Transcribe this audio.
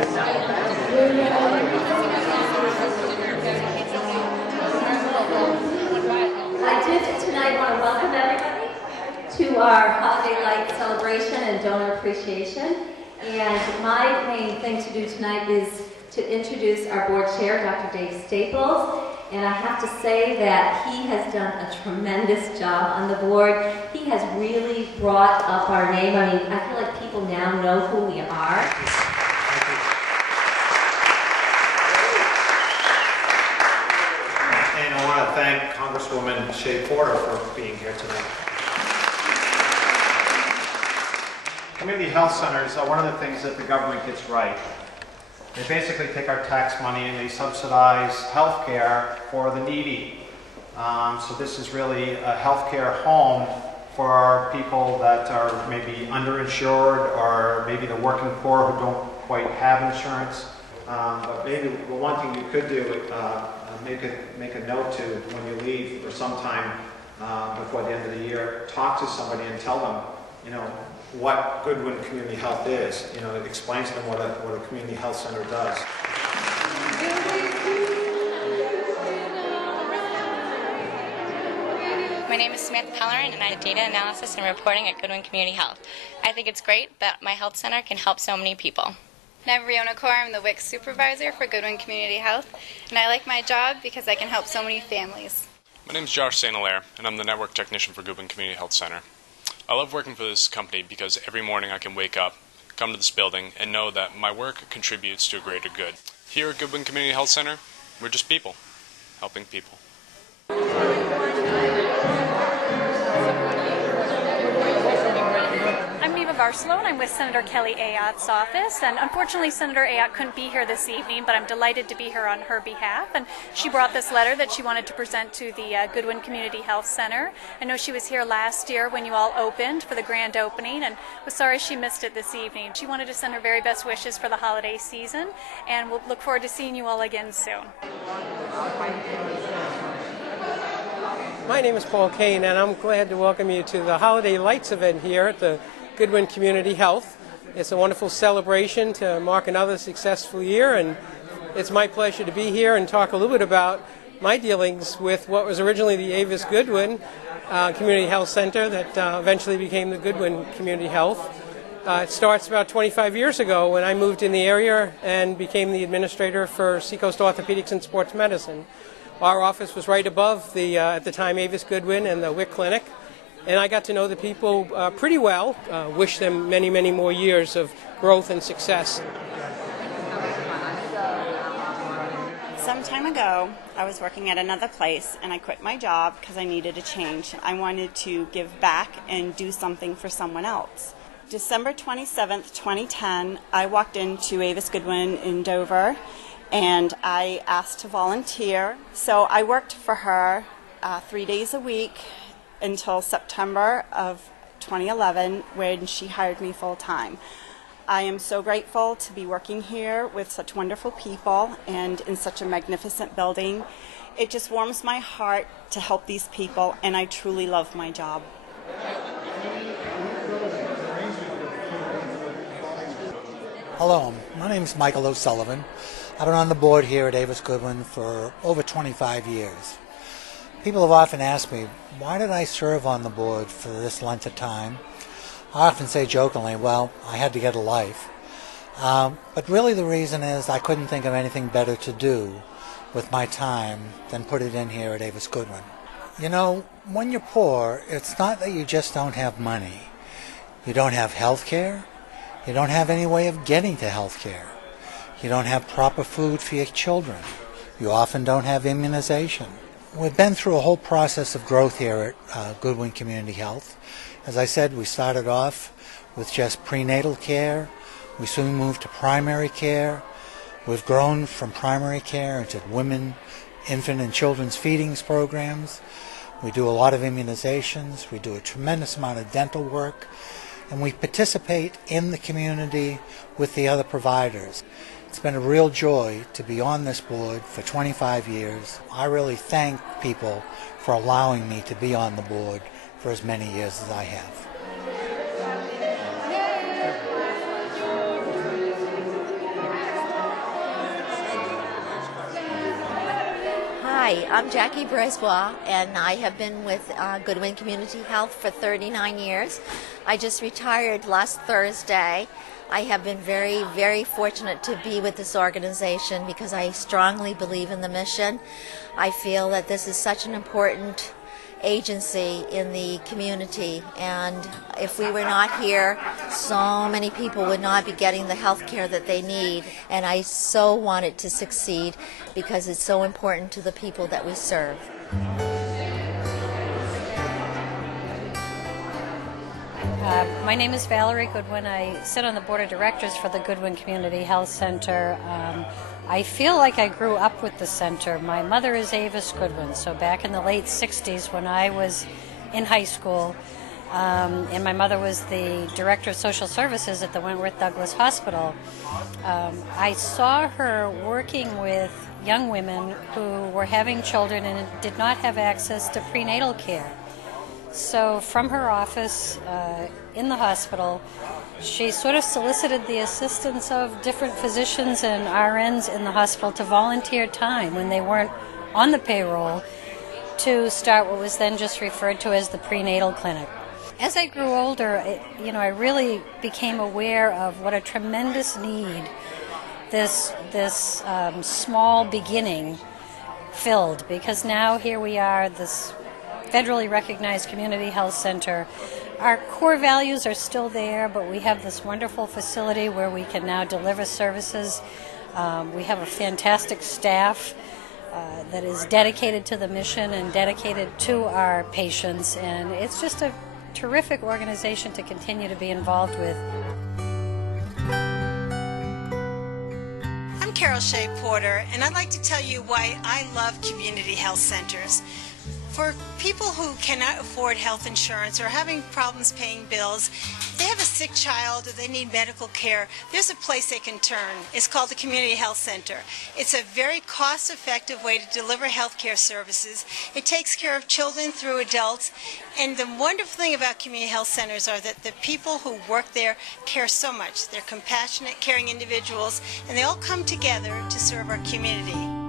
I did tonight want to welcome everybody to our Holiday Light celebration and donor appreciation. And my main thing to do tonight is to introduce our board chair, Dr. Dave Staples. And I have to say that he has done a tremendous job on the board. He has really brought up our name. I mean, I feel like people now know who we are. And I want to thank Congresswoman Shea-Porter for being here tonight. Community health centers are one of the things that the government gets right. They basically take our tax money and they subsidize health care for the needy. So this is really a health care home for people that are maybe underinsured or maybe the working poor who don't quite have insurance. But maybe one thing you could do, make a note to when you leave or sometime before the end of the year, talk to somebody and tell them, you know, what Goodwin Community Health is. You know, it explains to them what a community health center does. My name is Samantha Pellerin, and I do data analysis and reporting at Goodwin Community Health. I think it's great that my health center can help so many people. I'm Riona Kaur. I'm the WIC supervisor for Goodwin Community Health, and I like my job because I can help so many families. My name is Josh St. Hilaire, and I'm the network technician for Goodwin Community Health Center. I love working for this company because every morning I can wake up, come to this building, and know that my work contributes to a greater good. Here at Goodwin Community Health Center, we're just people, helping people. I'm Neva Varsalone. I'm with Senator Kelly Ayotte's office, and unfortunately Senator Ayotte couldn't be here this evening, but I'm delighted to be here on her behalf. And she brought this letter that she wanted to present to the Goodwin Community Health Center. I know she was here last year when you all opened for the grand opening, and was sorry she missed it this evening. She wanted to send her very best wishes for the holiday season, and we'll look forward to seeing you all again soon. My name is Paul Kane, and I'm glad to welcome you to the Holiday Lights event here at the Goodwin Community Health. It's a wonderful celebration to mark another successful year, and it's my pleasure to be here and talk a little bit about my dealings with what was originally the Avis Goodwin Community Health Center that eventually became the Goodwin Community Health. It starts about 25 years ago when I moved in the area and became the administrator for Seacoast Orthopedics and Sports Medicine. Our office was right above the, at the time, Avis Goodwin and the WIC clinic. And I got to know the people pretty well, wish them many, many more years of growth and success. Some time ago, I was working at another place and I quit my job because I needed a change. I wanted to give back and do something for someone else. December 27th, 2010, I walked into Avis Goodwin in Dover and I asked to volunteer. So I worked for her 3 days a week until September of 2011 when she hired me full-time. I am so grateful to be working here with such wonderful people and in such a magnificent building. It just warms my heart to help these people, and I truly love my job. Hello, my name is Michael O'Sullivan. I've been on the board here at Avis Goodwin for over 25 years. People have often asked me, why did I serve on the board for this length of time? I often say jokingly, well, I had to get a life. But really the reason is I couldn't think of anything better to do with my time than put it in here at Avis Goodwin. You know, when you're poor, it's not that you just don't have money. You don't have health care. You don't have any way of getting to health care. You don't have proper food for your children. You often don't have immunization. We've been through a whole process of growth here at Goodwin Community Health. As I said, we started off with just prenatal care. We soon moved to primary care. We've grown from primary care into women, infant and children's feedings programs. We do a lot of immunizations. We do a tremendous amount of dental work. And we participate in the community with the other providers. It's been a real joy to be on this board for 25 years. I really thank people for allowing me to be on the board for as many years as I have. Hi, I'm Jackie Bresbois, and I have been with Goodwin Community Health for 39 years. I just retired last Thursday. I have been very, very fortunate to be with this organization because I strongly believe in the mission. I feel that this is such an important agency in the community, and if we were not here, so many people would not be getting the health care that they need, and I so want it to succeed because it's so important to the people that we serve. My name is Valerie Goodwin. I sit on the board of directors for the Goodwin Community Health Center. I feel like I grew up with the center. My mother is Avis Goodwin, so back in the late 60s when I was in high school, and my mother was the director of social services at the Wentworth Douglas Hospital, I saw her working with young women who were having children and did not have access to prenatal care. So from her office in the hospital, she sort of solicited the assistance of different physicians and RNs in the hospital to volunteer time when they weren't on the payroll to start what was then just referred to as the prenatal clinic. As I grew older, I really became aware of what a tremendous need this small beginning filled, because now here we are, this federally recognized community health center. Our core values are still there, but we have this wonderful facility where we can now deliver services. We have a fantastic staff that is dedicated to the mission and dedicated to our patients, and it's just a terrific organization to continue to be involved with. I'm Carol Shea-Porter, and I'd like to tell you why I love community health centers. For people who cannot afford health insurance or are having problems paying bills, if they have a sick child or they need medical care, there's a place they can turn. It's called the Community Health Center. It's a very cost-effective way to deliver health care services. It takes care of children through adults. And the wonderful thing about community health centers are that the people who work there care so much. They're compassionate, caring individuals, and they all come together to serve our community.